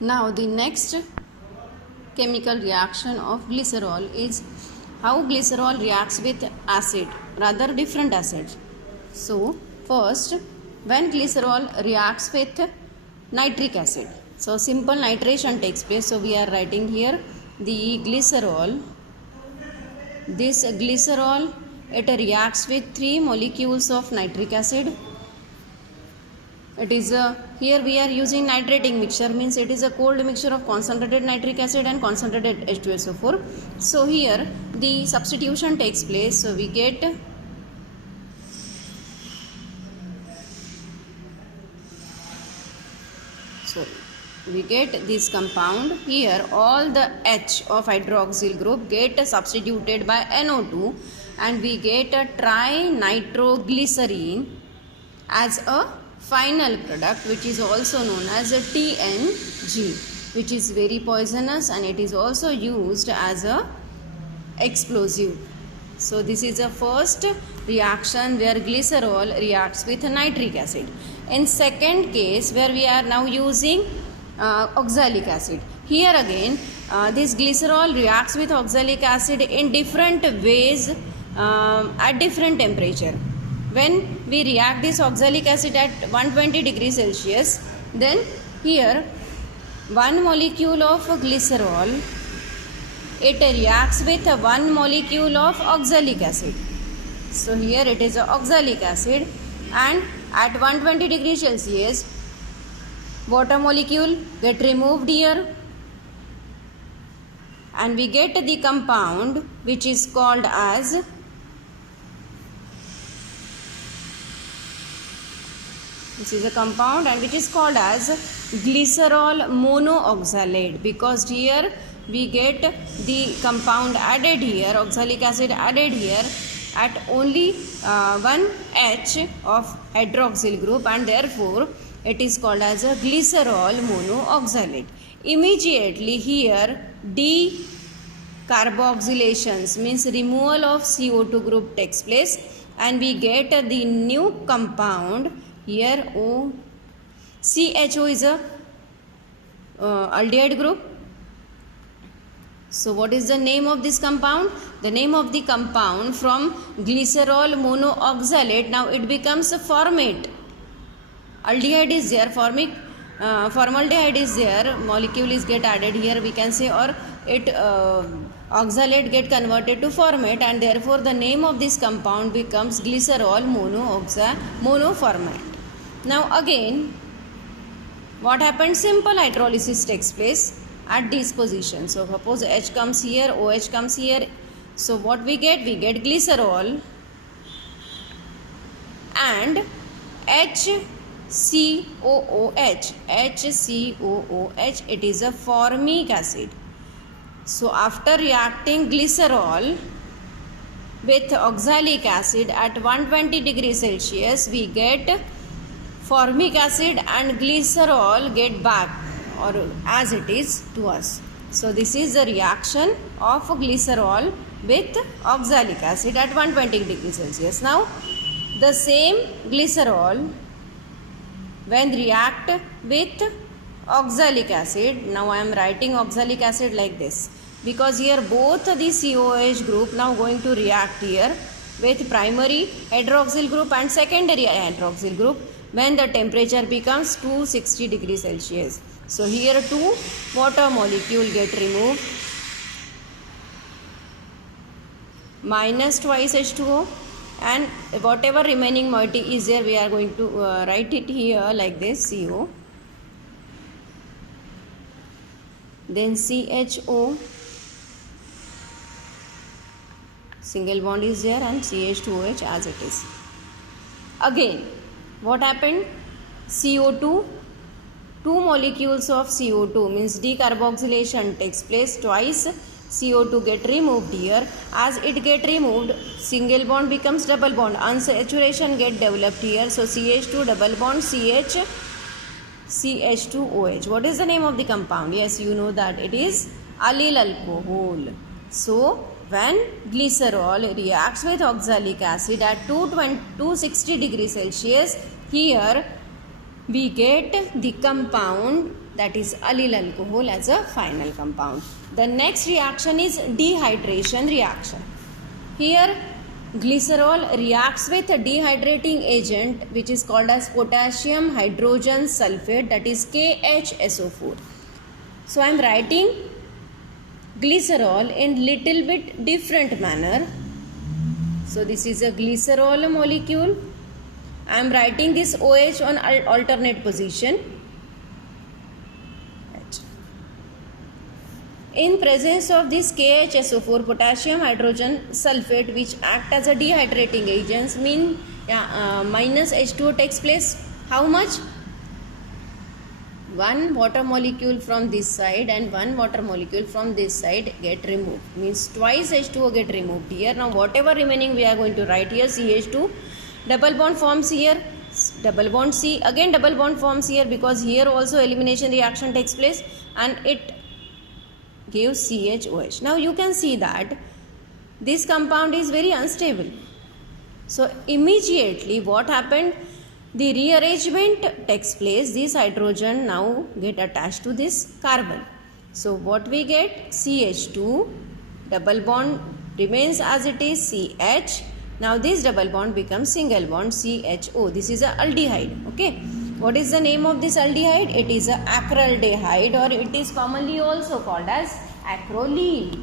Now the next chemical reaction of glycerol is how glycerol reacts with acid, rather different acids. So first, when glycerol reacts with nitric acid, so simple nitration takes place. So we are writing here the glycerol. This glycerol, it reacts with 3 molecules of nitric acid. It is here we are using nitrating mixture, means it is a cold mixture of concentrated nitric acid and concentrated H2SO4. So here the substitution takes place. So we get this compound. Here all the H of hydroxyl group get substituted by NO2 and we get a trinitroglycerine as a final product, which is also known as a TNG, which is very poisonous and it is also used as a explosive. So this is the first reaction where glycerol reacts with nitric acid. In second case, where we are now using oxalic acid. Here again this glycerol reacts with oxalic acid in different ways at different temperature. When we react this oxalic acid at 120 degrees Celsius, then here one molecule of glycerol, it reacts with one molecule of oxalic acid. So here it is a oxalic acid, and at 120 degrees Celsius water molecule get removed here and we get the compound which is called as glycerol monooxalate, because here we get the compound added here, oxalic acid added here at only one H of hydroxyl group, and therefore it is called as a glycerol monooxalate. Immediately here decarboxylations, means removal of CO2 group takes place and we get the new compound. Here CHO is a aldehyde group. So what is the name of this compound? The name of the compound from glycerol monooxalate, now it becomes a formate. Aldehyde is there, formaldehyde is there, molecule is get added here we can say, or it oxalate get converted to formate, and therefore the name of this compound becomes glycerol monoformate. Now again what happens? Simple hydrolysis takes place at this position. So suppose H comes here, OH comes here. So what we get? We get glycerol and HCOOH. It is a formic acid. So after reacting glycerol with oxalic acid at 120 degrees Celsius, we get formic acid and glycerol get back or as it is to us. So this is the reaction of glycerol with oxalic acid at 120 degrees Celsius. Now the same glycerol when react with oxalic acid, now I am writing oxalic acid like this because here both the COH group now going to react here with primary hydroxyl group and secondary hydroxyl group when the temperature becomes 260 degrees Celsius. So here two water molecule get removed, minus twice H2O, and whatever remaining moiety is there we are going to write it here like this, CO, then CHO, single bond is there, and CH2OH as it is. Again what happened? CO2, two molecules of CO2, means decarboxylation takes place twice. CO2 get removed here. As it get removed, single bond becomes double bond. Unsaturation get developed here. So CH2 double bond CH, CH2OH. What is the name of the compound? Yes, you know that it is allyl alcohol. So when glycerol reacts with oxalic acid at 260 degrees Celsius, here we get the compound, that is allyl alcohol, as a final compound. The next reaction is dehydration reaction. Here glycerol reacts with a dehydrating agent which is called as potassium hydrogen sulfate, that is KHSO4. So I am writing glycerol in little bit different manner. So this is a glycerol molecule. I am writing this OH on alternate position. In presence of this KHSO4, potassium hydrogen sulfate, which act as a dehydrating agents, minus H2O takes place. How much? One water molecule from this side and one water molecule from this side get removed. Means twice H2O get removed here. Now whatever remaining we are going to write here, CH2, double bond forms here, double bond C, again double bond forms here, because here also elimination reaction takes place and it gives CHOH. Now you can see that this compound is very unstable. So immediately what happened? The rearrangement takes place. This hydrogen now get attached to this carbon. So what we get? CH2, double bond remains as it is, CH. Now this double bond becomes single bond, CHO. This is a aldehyde. Okay. What is the name of this aldehyde? It is a acraldehyde, or it is commonly also called as acrolein.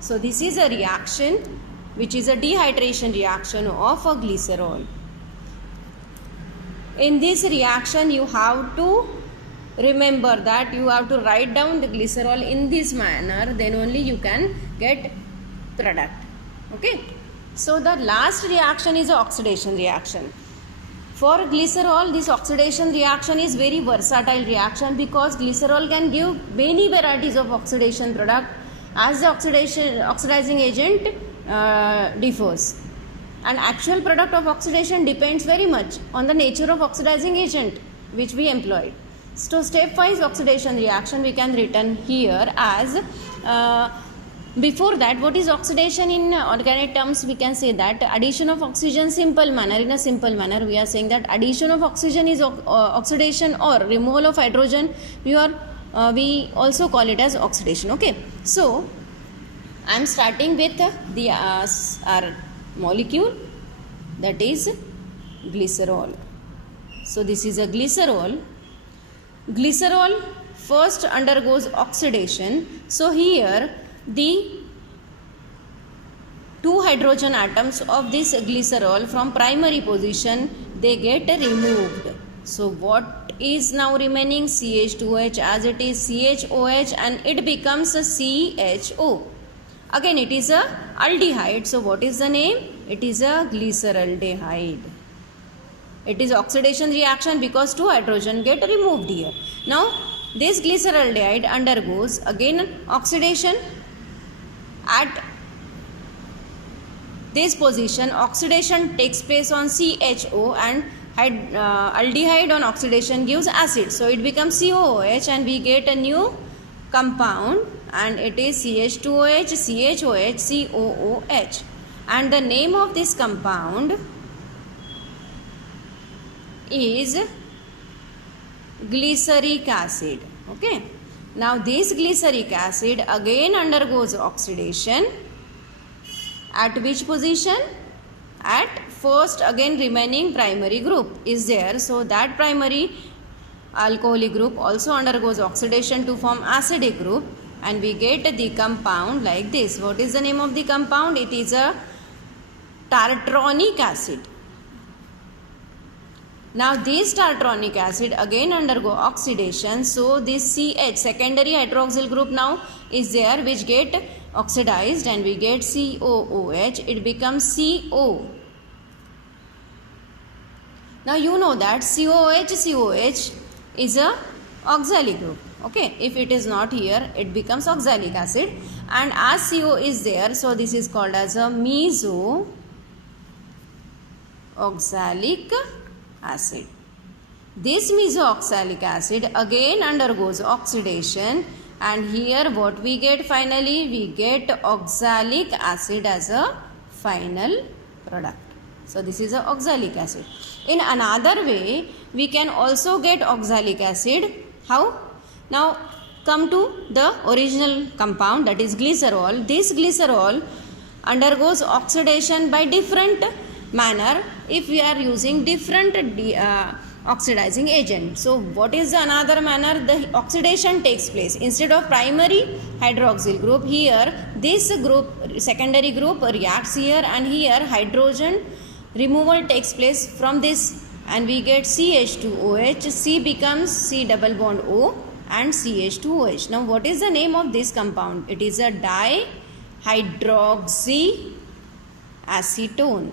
So this is a reaction which is a dehydration reaction of a glycerol. In this reaction you have to remember that you have to write down the glycerol in this manner, then only you can get product. Okay. So the last reaction is a oxidation reaction. For glycerol, this oxidation reaction is very versatile reaction, because glycerol can give many varieties of oxidation product as the oxidizing agent differs. And actual product of oxidation depends very much on the nature of oxidizing agent which we employed. So stepwise oxidation reaction we can written here as before that, what is oxidation in organic terms? We can say that addition of oxygen simple manner. In a simple manner we are saying that addition of oxygen is oxidation, or removal of hydrogen we also call it as oxidation. Okay, so I am starting with the our molecule, that is glycerol. So this is a glycerol. Glycerol first undergoes oxidation. So here the two hydrogen atoms of this glycerol from primary position, they get removed. So what is now remaining? CH2OH as it is, CHOH, and it becomes a CHO. Again it is a aldehyde. So what is the name? It is a glyceraldehyde. It is oxidation reaction because two hydrogen get removed here. Now this glyceraldehyde undergoes again oxidation. At this position oxidation takes place on CHO, and aldehyde on oxidation gives acid. So it becomes COOH and we get a new compound, and it is CH2OH, CHOH, COOH. And the name of this compound is glyceric acid. Okay. Now this glyceric acid again undergoes oxidation. At which position? At first again remaining primary group is there. So that primary alcoholic group also undergoes oxidation to form acidic group, and we get the compound like this. What is the name of the compound? It is a tartronic acid. Now this tartronic acid again undergo oxidation. So this CH, secondary hydroxyl group now is there, which get oxidized, and we get COOH. It becomes CO. Now you know that COH is a oxalic group. Okay, if it is not here, it becomes oxalic acid, and as CO is there, so this is called as a meso-oxalic acid. This meso-oxalic acid again undergoes oxidation, and here what we get finally? We get oxalic acid as a final product. So this is a oxalic acid. In another way, we can also get oxalic acid. How? Now come to the original compound, that is glycerol. This glycerol undergoes oxidation by different manner if we are using different oxidizing agent. So what is the another manner? The oxidation takes place. Instead of primary hydroxyl group, here this group, secondary group, reacts here, and here hydrogen removal takes place from this, and we get CH2OH. C becomes C double bond O and CH2OH. Now what is the name of this compound? It is a dihydroxyacetone.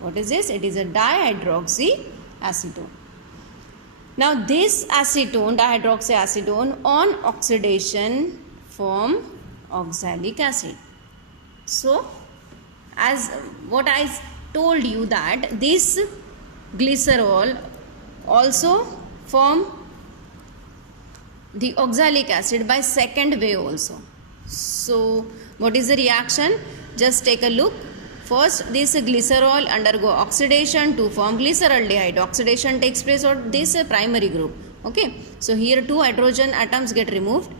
What is this? It is a dihydroxyacetone. Now this acetone, dihydroxyacetone, on oxidation form oxalic acid. So as what I told you, that this glycerol also form the oxalic acid by second way also. So what is the reaction? Just take a look. First, this glycerol undergo oxidation to form glyceraldehyde. Oxidation takes place on this primary group. Okay, so here two hydrogen atoms get removed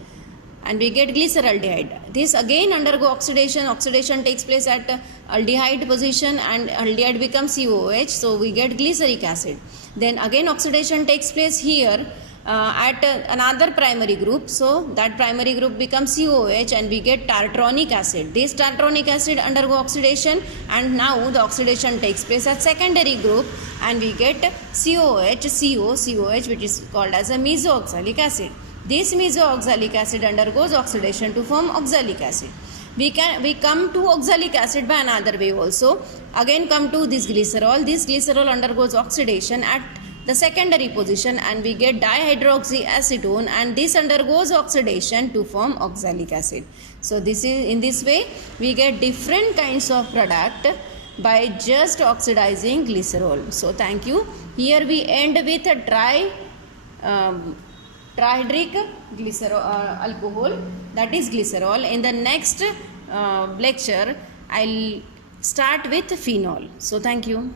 and we get glyceraldehyde. This again undergo oxidation. Oxidation takes place at aldehyde position and aldehyde becomes COOH. So we get glyceric acid. Then again oxidation takes place here at another primary group. So that primary group becomes COOH and we get tartronic acid. This tartronic acid undergo oxidation and now the oxidation takes place at secondary group and we get COOH, COOH, which is called as a mesoxalic acid. This mesoxalic acid undergoes oxidation to form oxalic acid. We come to oxalic acid by another way also. Again come to this glycerol. This glycerol undergoes oxidation at the secondary position and we get dihydroxyacetone, and this undergoes oxidation to form oxalic acid. So this is, in this way we get different kinds of product by just oxidizing glycerol. So thank you. Here we end with a trihydric alcohol, that is glycerol. In the next lecture I'll start with phenol. So thank you.